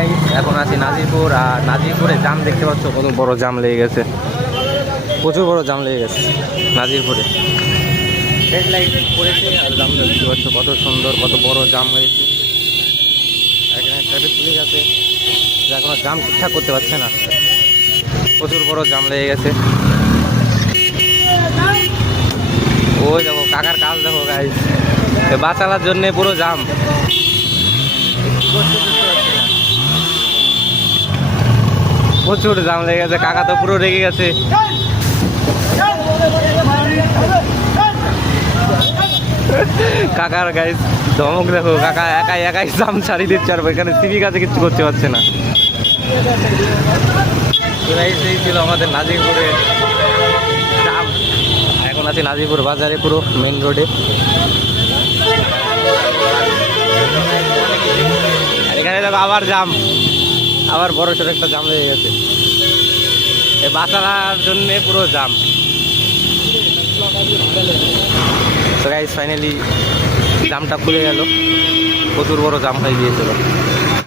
Guys, এখন আছি নাজিরপুর। আর নাজিরপুরে জাম দেখতে পাচ্ছ, কত বড় জাম লেগে গেছে, প্রচুর বড় জাম লেগে গেছে নাজিরপুরে। হেডলাইট পড়েছে আর জাম দেখতে পাচ্ছ কত সুন্দর, কত বড় জাম হয়েছে। এখানে ট্রাফিক পুলিশ আছে, যে এখনো জাম ঠিকঠাক করতে পারছে না, প্রচুর বড় জাম লেগে গেছে। ওই দেখো কাকার কাজ দেখো গাইস, বাঁচানোর জন্য পুরো জাম। প্রচুর জাম লেগে গেছে, কাকা তো পুরো রেগে গেছে। কাকার গাইস ধমক দেখো, কাকা একাই একাই জাম ছাড়ি দিচ্ছে, আর এখানে সিভিক আছে, কিচ্ছু করতে পারছে না। এই ছিল আমাদের নাজিরপুরে জাম। এখন আছি নাজিরপুর বাজারে, পুরো মেইন রোডে। এখানে দেখো আবার জাম, আবার বড় সড়ো একটা জাম লেগে গেছে, বাঁচানোর জন্য পুরো জাম। তো গাইস ফাইনালি জামটা খুলে গেল, প্রচুর বড় জাম হয়ে গিয়েছিল।